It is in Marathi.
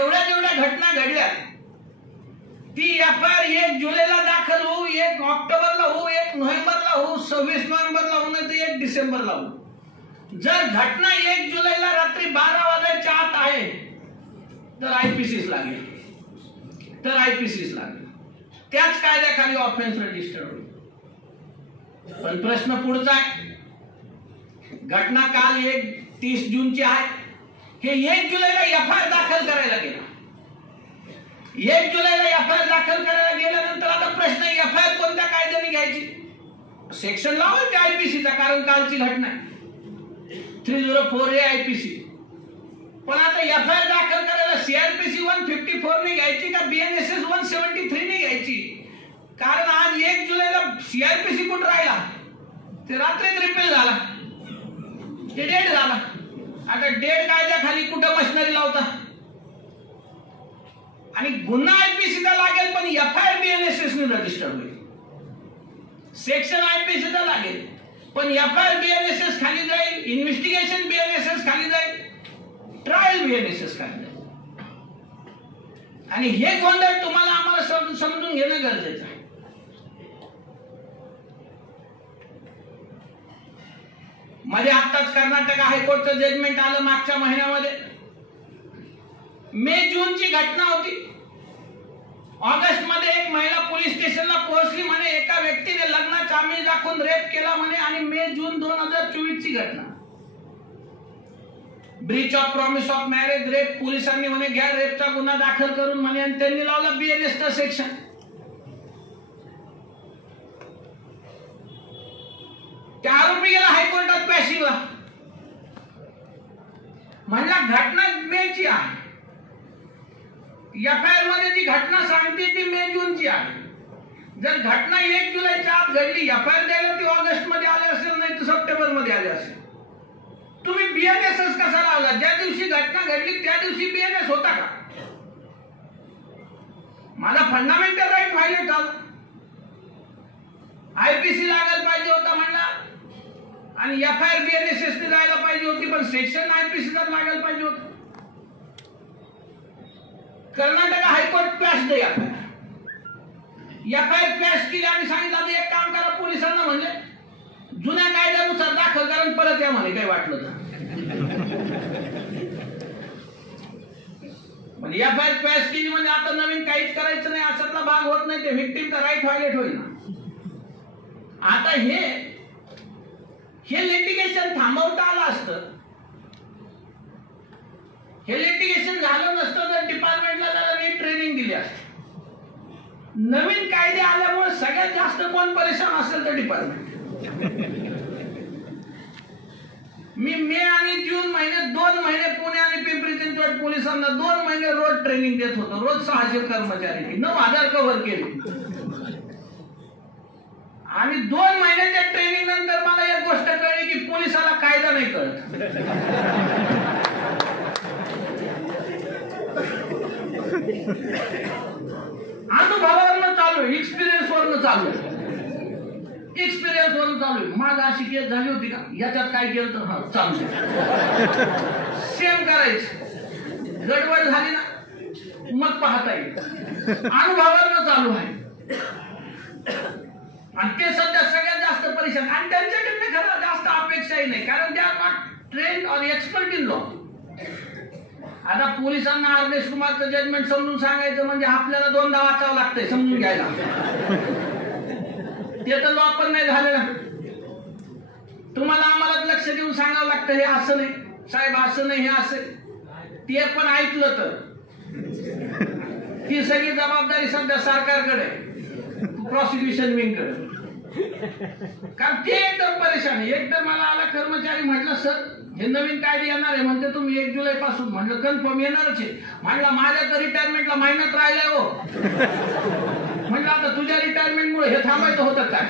एवढ्या जेवढ्या घटना घडल्या ती एफआयआर 1 जुलैला दाखल होऊ, 1 ऑक्टोबरला होऊ, 1 नोव्हेंबरला होऊ, 26 नोव्हेंबरला होऊ, नाही तर 1 डिसेंबरला होऊ, जर घटना 1 जुलैला रात्री 12 वाजायच्या आत आहे तर आयपीसीस लागेल, त्याच कायद्याखाली ऑफेन्स रजिस्टर होईल. पण प्रश्न पुढचा आहे, घटना काल 30 जूनची आहे, हे 1 जुलैला एफआयआर दाखल करायला गेला. 1 जुलैला एफआयआर दाखल करायला गेल्यानंतर आता प्रश्न, एफआयआर कोणत्या कायद्याने घ्यायची? सेक्शन लावायचे आयपीसीचा, कारण कालची घटना आहे 304A आयपीसी. पण आता एफआयआर दाखल करायला सीआरपीसी 154 ने घ्यायची का बीएनएसएस 173 ने घ्यायची? कारण आज 1 जुलैला सीआरपीसी कुठं राहिला, ते रात्रीच रिपील झाला, ते डेट झाला. आता डेट कायद्याखाली कुठं मशिनरी लावता? आणि गुन्हा आयपीसीचा लागेल पण एफआयआर बीएनएसएस ने रजिस्टर होईल. सेक्शन आयपीसीचा लागेल पण एफआयआर बीएनएसएस खाली जाईल, इन्व्हेस्टिगेशन बीएनएसएस खाली जाईल, ट्रायल बीएनएसएस खाली जाईल. आणि हे गोंधळ तुम्हाला आम्हाला समजून घेणं गरजेचं आहे. मध्ये आत्ताच कर्नाटक हायकोर्टचं जजमेंट आलं मागच्या महिन्यामध्ये. मे जूनची घटना होती. ऑगस्ट मध्ये एक महिला पोलीस स्टेशनला पोहोचली म्हणे, एका व्यक्तीने लग्नाचा आमिष दाखवून रेप केला म्हणे. आणि मे जून 2024 ची घटना, Breach of promise of marriage rape, पोलिसांनी म्हणे घ्या रेपचा गुन्हा दाखल करून म्हणे, आणि त्यांनी लावला बीएनएसचं सेक्शन. त्या आरोपी गेला हायकोर्टात पॅशिवला. म्हणला घटना मेची आहे, एफआयआर मध्ये जी घटना सांगते ती मे जूनची आहे. जर घटना 1 जुलैच्या आत घडली, एफआयआर द्यायला ती ऑगस्ट मध्ये आले असेल, नाही तर सप्टेंबर मध्ये आले असेल. तुम्ही बीएनएसएस कसा लावला? ज्या दिवशी घटना घडली त्या दिवशी बीएनएस होता का? माझा फंडामेंटल राईट व्हायलेट झाला. आयपीसी लागायला पाहिजे होता म्हणला, आणि एफआयआर बीएनएसएस ने जायला पाहिजे होती, पण सेक्शन आयपीसीचा लागायला पाहिजे होतं. कर्नाटक हायकोर्ट क्वॅश दे एफआयआर क्वॅश केली आणि सांगितलं एक काम करा, पोलिसांना म्हणले जुन्या कायद्यानुसार दाखल करा, परत या म्हणे काही वाटलं तर. म्हणजे एफआयआर क्वॅश केली म्हणजे आता नवीन काहीच करायचं नाही, अशातला भाग होत नाही, ते व्हिक्टिमचा राईट व्हायलेट होईल ना. आता हे लिटिगेशन थांबवता आलं असतं, हे लिटिगेशन झालं नसतं तर डिपार्टमेंटला जरा नीट ट्रेनिंग दिली असते. नवीन कायदे आल्यामुळे सगळ्यात जास्त कोण परेशान असेल तर डिपार्टमेंट. मी मे आणि जून महिन्यात 2 महिने पुणे आणि पिंपरी चिंचवड पोलिसांना 2 महिने रोज ट्रेनिंग देत होतो. रोज 600 कर्मचारी, 9,000 कव्हर केले. आणि 2 महिन्याच्या ट्रेनिंग नंतर मला एक गोष्ट कळली की पोलिसाला कायदा नाही कळत. अनुभवावरनं चालू आहे, एक्सपिरियन्स वरनं चालू आहे. माझा अशी केस झाली होती का, याच्यात काय केलं तर हा चालू सेम करायचं. गडबड झाली ना मग पाहता येईल. अनुभवावरनं चालू आहे. आणि ते सध्या सगळ्यात जास्त परेशान, आणि त्यांच्याकडे खरं जास्त अपेक्षाही नाही, कारण ते आर नॉट ट्रेन्ड और एक्सपर्ट इन लॉ. आता पोलिसांना अर्नेश कुमारचं जजमेंट समजून सांगायचं म्हणजे आपल्याला 2दा वाचावं लागतंय समजून घ्यायला. ते तर लॉ पण नाही झालेला. तुम्हाला आम्हाला लक्ष देऊन सांगावं लागतं हे असं नाही साहेब, असं नाही, हे असं. ते पण ऐकलं तर ही सगळी जबाबदारी सध्या सरकारकडे, प्रॉसिक्युशन विंगकडे. कारण ते एकदम परेशान आहे. एकदा मला आला कर्मचारी, म्हटलं सर हे नवीन कायदे येणार आहे म्हणते तुम्ही 1 जुलै पासून. म्हटलं कन्फर्म येणारच आहे. म्हटलं माझ्या तर रिटायरमेंटला महिन्यात राहिलाय हो. म्हटलं आता तुझ्या रिटायरमेंटमुळे हे थांबायचं होतं काय?